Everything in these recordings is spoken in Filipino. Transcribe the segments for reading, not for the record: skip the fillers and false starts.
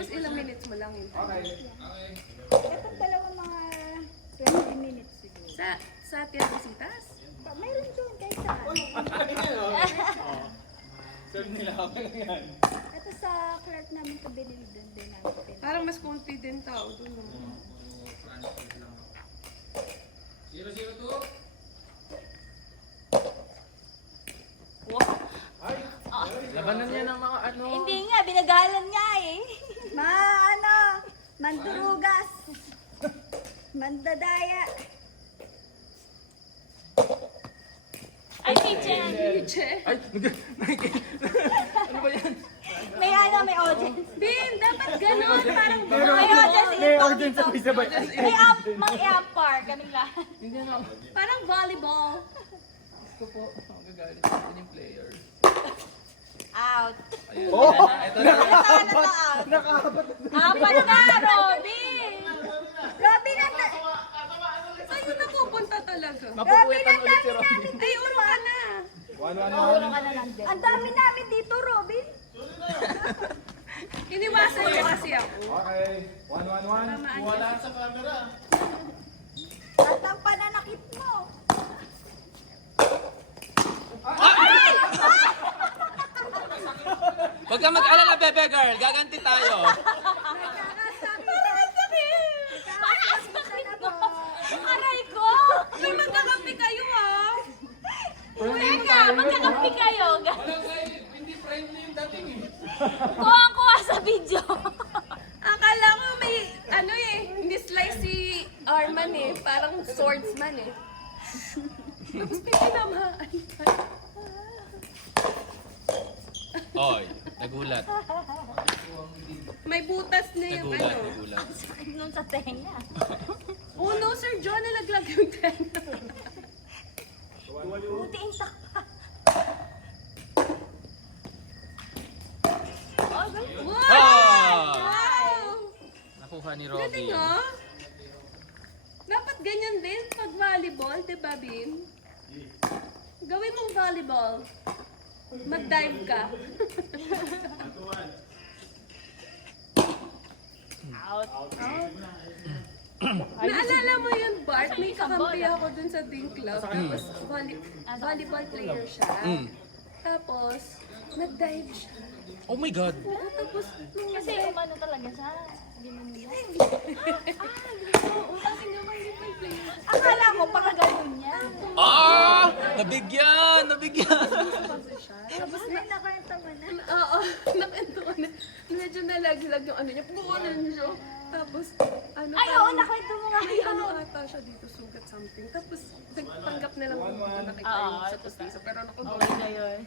Tapos ilang minutes mo lang yun. Itong dalawang mga 20 minutes siguro. Sa Tierra Visitas? Mayroon doon kahit saan. Serve nila ako lang yan. Ito sa clerk namin ito binili doon din namin. Parang mas konti din tao doon. No? Francis lang ako. 002? Labanan niya ng mga ano. Hindi nga, binagalan nga eh. Mandurugas. Mandadaya. Ay, teacher. Ay, ano ba yan? May audience. Bin, dapat ganon. Parang May audience. May audience sa sabay. May mang-ampar, kanila. Hindi na ako. parang volleyball. Gusto po. Ako gagalit. Ito yung player. Out. Ayun. Ito na. Nakahapat. Apat na, Robin. Robin, Saan yun napupunta talaga? Mapupuwetan ulit si Robin. Ay, ulo ka na. ang dami namin dito, Robin. Iniwasan mo kasi ako. Okay. 111. Wala sa camera. At ang pananakit mo. Huwag ka mag-alala, bebe girl. Gaganti tayo. Aray ko. May magkakampi kayo ah. Teka, magkakampi kayo. Hindi friendly yung dating eh. Kuha sa video. Akala ko may, ano eh, hindi slice si Arman eh. Parang swordsman eh. Tapos may tinamaan pa. Oy, nagulat. May butas na yung Nagulat, ano. nagulat. Nung sa tenga. Oh no, Sir John, nalaglag yung tenda. Buti intact pa. Wow! Ah! Wow! Nakuha ni Galing Robin. ah. Dapat ganyan din pag volleyball, di ba, Bin? Gawin mong volleyball. Mag-dive ka. Out. Naalala mo yun, Bart? May kakampi ako dun sa Ding Club. Tapos volleyball player siya. Mm. Tapos, nag-dive siya. Oh my God. Tapos, Kasi umano talaga siya. Hindi mo nila. kasi nga volleyball player. Akala ko baka ganun niya. Ah! Nabigyan! Nabigyan! Tapos may nakwenta mo na. Oo, nakento ko na. Medyo nalaglag yung ano niya. Bukunan siya. Tapos, ano Ay, oo, nakwento mo nga may yun. ano ata siya dito, sugat something. Tapos, nagtanggap na lang ako kung nakita Oo, yung sa pustiso. Pero nakuha. Okay na yun.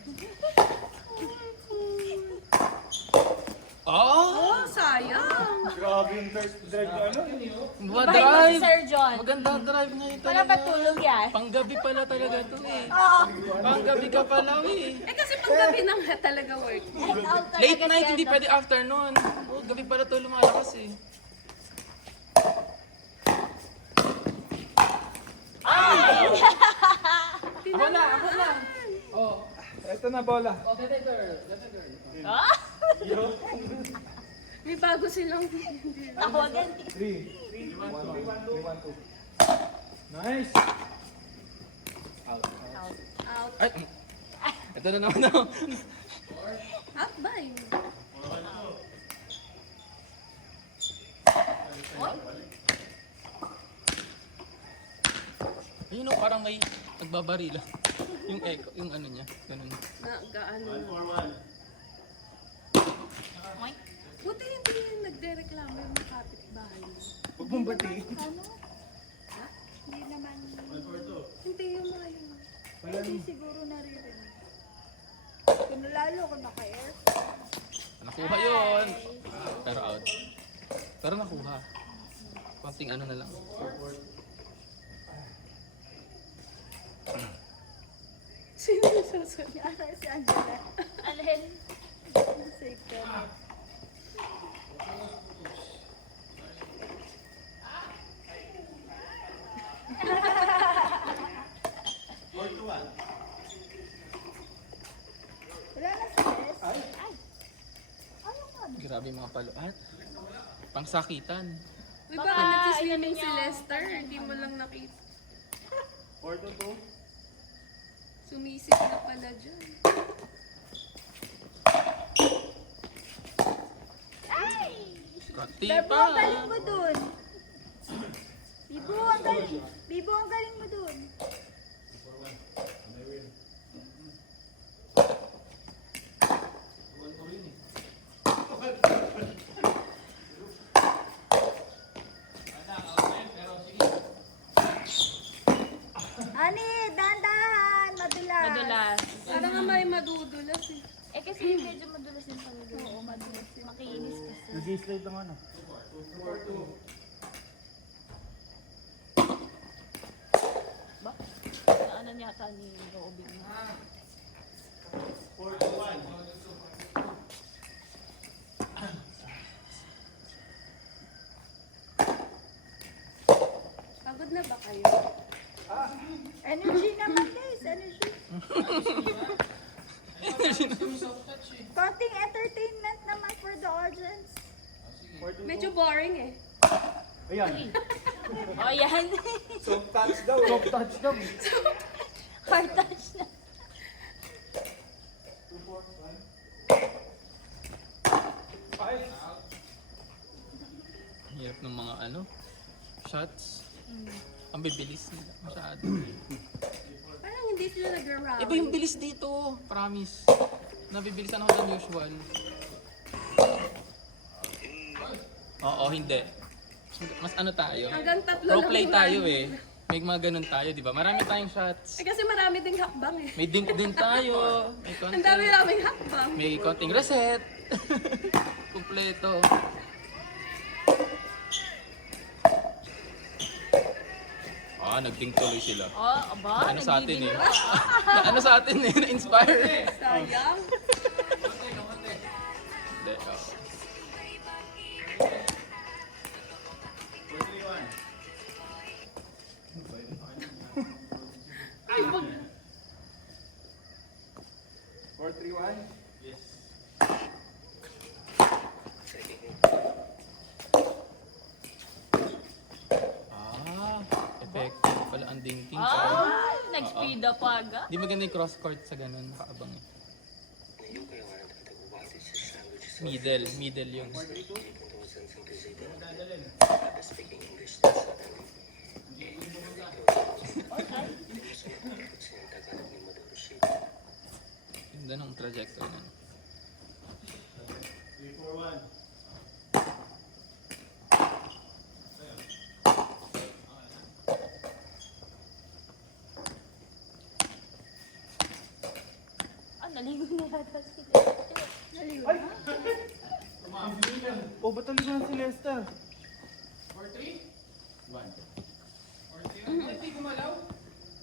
Oh! Oh, sayang! Grabe yung first drive na ano. Iba Drive! yun si Sir John. Maganda drive ngayon Wala talaga. patulog yan. Panggabi pala talaga ito eh. Oo. Panggabi ka pala eh. Eh kasi paggabi na nga talaga work. Night out talaga Late night, siya, hindi no? pwede afternoon. Oh, gabi pala ito lumalakas eh. Ako na, ako na. Oh, Ito na bola. oh, get it girl, get it girl. Ah? May bago silang Tawagan. 3. 3, 1, 2. Nice. out. Ay, ito na naman ako. Out ba yun? Ayun oh, parang may nagbabarila. Yung echo, yung ano niya, ganun. Na, gaano. Oink. Buti hindi nagdereklamo yung mga kapitbahay mo. Huwag mong batiin. Ano? Hindi naman. Hindi yung mga yun. Hindi siguro naririnig. Kung lalo ko naka-air. Nakuha yun. Pero out. Pero nakuha. Konting ano na lang. Sino yung susunod? Si Angela. Alin? Save ka na. Wala na stress. Ay. Ayaw nga. Grabe yung mga paluat. Pangsakitan. Uy, Baka, bakit nagsiswimming ano si niya, Lester? Hindi mo lang nakita. 4-2. Sumisip na pala dyan. Kati Bebo, pa. ang galing mo dun. Bibo, ang galing. Bibo, ang galing mo dun. Ani, dandahan, madulas. Madulas. Parang nga may madudulas eh. Eh kasi medyo madulas yung pangulo. Oo, madulas. Makinis kasi. Nag-slide ng ano? Ba? Ano niya ata ni Robin? Pagod na ba kayo? Energy naman guys, energy. Konting entertainment naman for the audience. Medyo boring eh. Ayan. Oh, yan. Soft touch daw. Soft touch daw. Hard touch na. Hirap ng mga ano, shots. Ang bibilis nila. Masyado. Parang hindi sila nag-rally. Iba yung bilis dito. Promise. Nabibilisan ako than usual. Oo, hindi. Mas ano tayo? Hanggang 3 Pro lang play yung tayo run. eh. May mga ganun tayo, di ba? Marami tayong shots. Eh kasi marami ding hakbang eh. May dink din tayo. May Ang konting, dami naming hakbang. may konting reset. Kumpleto. Ah, nag-dink tuloy sila. Oh, aba, Ano sa atin eh. nagbibigay. Ano sa atin eh. Na-inspire. Sayang. Hindi, oo. Ah, effective pala ang dinking. Ah, nag-speed up agad. Di maganda yung cross court sa ganun, nakaabang eh. Middle yun. Ganda ng trajectory nun. Ah, naligo na yata sila. Naliw Ay! na. Oh, ba't naligo na si Lester?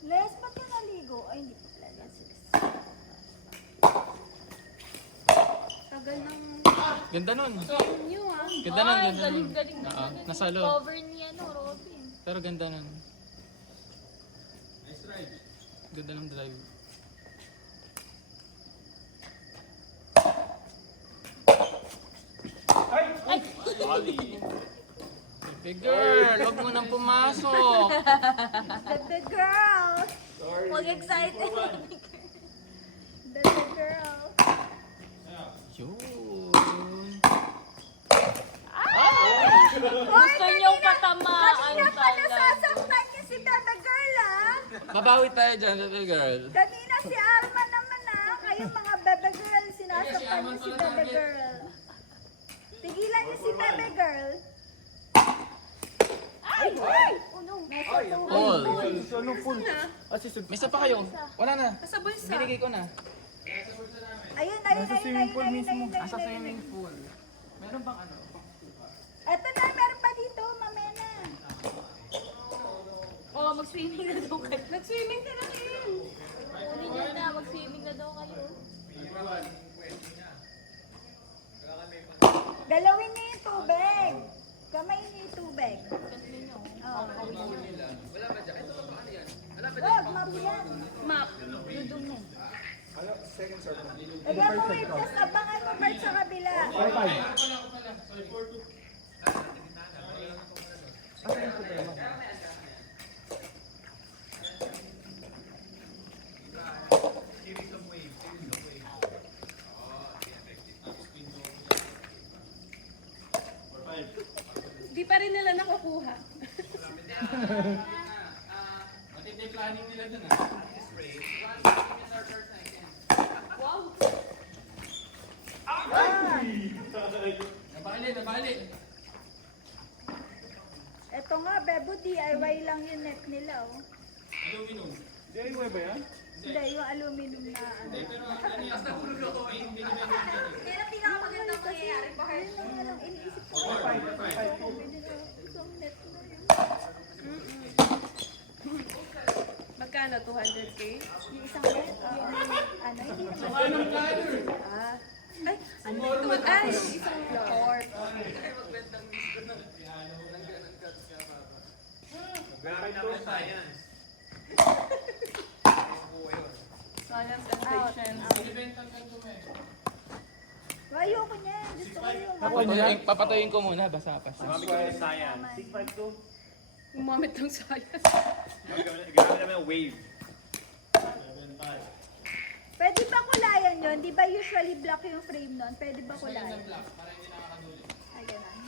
Les, ba't ka naligo? Ay, hindi pa pala yan sila. Tagal ng Ganda nun. new ah. Ganda nun, Ay, ganda nun. galing Oo, naman. nasa loob. Cover niya, no, Robin. Pero ganda nun. Ganda ng drive. Ay! Big girl, huwag mo nang pumasok. The girl! Huwag excited. The girl! Yun. Gusto niyong patamaan Kanina pa talaga. nasasaktan niya si Bebe Girl, ah! Babawi tayo dyan, baby girl. Kanina si Alma naman, ah! Kayong mga Bebe Girl, sinasaktan niyo si Bebe Girl. Tigilan niyo si Bebe Girl. Ay! Ay! Oh no. All. Ano full? Na, May isa pa kayo. Wala na. nasa bulsa. Binigay ko na. Ayun, ayun, Nasa ayun, swimming ayun, pool ayun, mismo. ayun, Nasa ayun, swimming pool. Meron bang ano? Eto na, meron pa dito, mamaya na. Oh, mag-swimming na daw kayo. Nag-swimming ka na rin. Uli niyo na, mag-swimming na daw kayo. Galawin niyo yung tubig. Kamay niyo yung tubig. Ganun niyo. Oh. Wag, map yan. Map. Dudumi. Lagyan mo wave, tapos abangan mo part sa kabila. 4-5. Di pa rin nila nakukuha. Planning nila dun Wow! Nabali. Ito nga, Bebo, DIY lang yung net nila, oh. Aluminum. DIY ba yan? Hindi, yung aluminum na ano. Kailan pinakamagandang mangyayari pa kayo? Yun lang ang iniisip ko. Isang net na yun. Magkano? 200K? Yung isang net, ano, hindi naman. Ah. Ay, ano ito? Ay, isang court. Science and patience. Ayoko niya. Gusto ko yung Papatuyin ko muna, basa pa siya. Science. 652. Gumamit ng science. Gamit namin ang wave. Pwede ba kulayan yun? Di ba usually black yung frame nun? Pwede ba kulayan? Ay, ganun.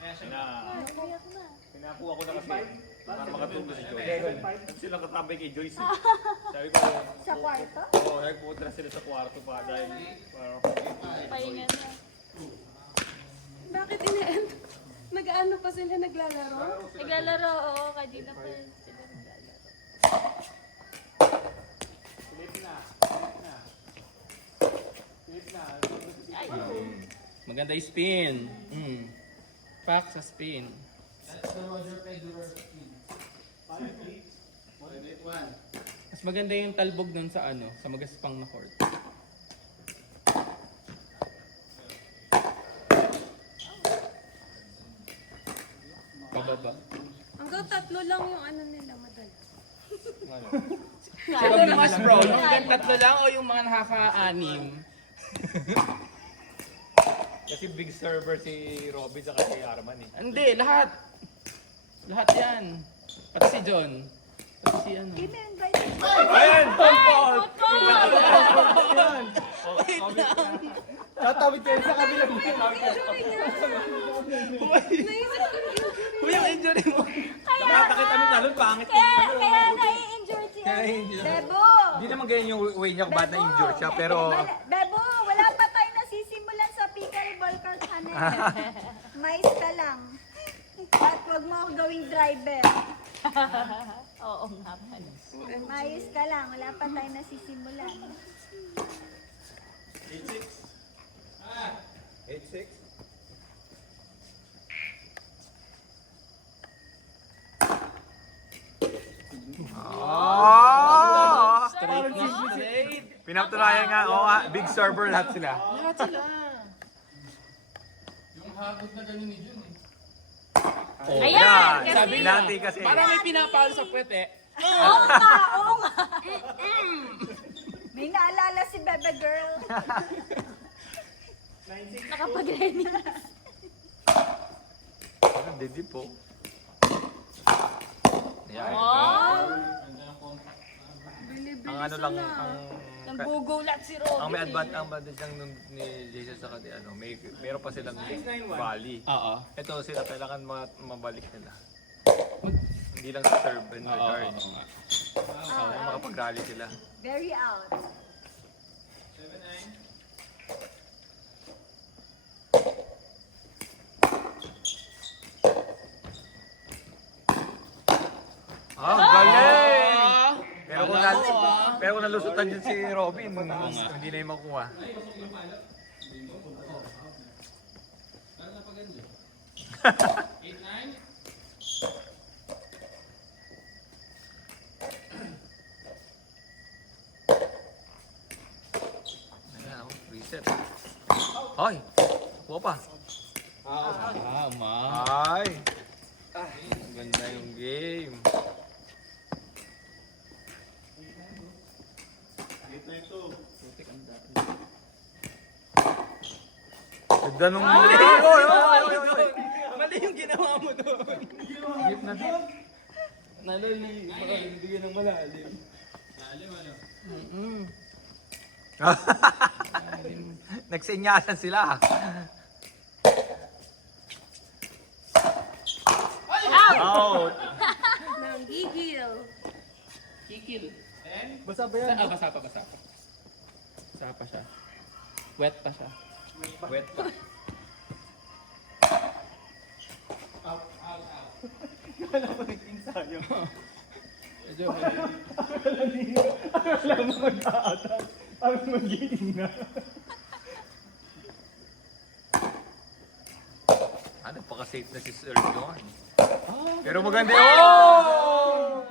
Kaya ko na. Pinakuha ko na kasi para makatulog si Joyce. Sila katambay kay Joyce. Sabi ko, Sa kwarto? nagpupunta na sila sa kwarto pa dahil Pahinga na. Bakit ine-end? Nag-ano pa sila naglalaro? Naglalaro, oo. Kanina pa sila naglalaro. Ay, Maganda yung spin. Pack sa spin. Mas maganda yung talbog nun sa ano, sa magaspang na court. Pababa. Hanggang 3 lang yung ano nila, madala. Siguro mas bro, yung tatlo lang o yung mga nakaka-anim? kasi big server si Robin sa si Arman eh. Hindi, lahat. Lahat yan. Pati si John. Pati si ano. Give me invite. Ayan! Tatawid kayo sa kabilang Naisip ko yung Uy, ang injury mo. Nakakita kami talon, pangit. Kaya nai-injure siya. Bebo! Hindi naman ganyan yung way niya kung ba't na-injure siya, pero Bebo, wala pa tayo nasisimulan sa pickleball court, Hanen. Mais ka lang. At huwag mo ako gawing driver. oo nga pala. Mais ka lang, wala pa tayo nasisimulan. 8-6. Straight na straight. Pinatunayan nga, oo nga, big server lahat sila. Lahat sila. Yung hagod na gano'n ni Jun eh. Oh, Ayan, yan. kasi- Sabi natin kasi. Parang may pinapalo sa puwet eh. Oo nga, oo nga. May naalala si Bebe Girl. Nakapag-ready. Parang didi po. Yan. Wow! Ang ano lang, ang Nanggugulat si Robin. ang may advantage lang nun ni Jason sa kati ano, meron pa silang volley. Oo. Ito sila kailangan mabalik nila. Hindi lang sa serve and Oo, guard. oo nga. Makapag-rally sila. Very out. Ah, galing! Ah! Pero kung nalusutan dyan si Robin, hindi na yung makuha. Ayan ako, reset. Ay! Kuha pa. Ah, ma. Ay! Ganda yung game. Ito. Ganda nung... Mali yung ginawa mo doon. Deep na deep. Naloli, bigyan ng malalim. Nagsenyasan sila. Out! Nanggigil. Kikil. Basa ba yan? Basa pa. Basa pa siya. Wet pa siya. Wet pa. Medyo Napaka-safe na si Sir John. Pero maganda yun! Oh!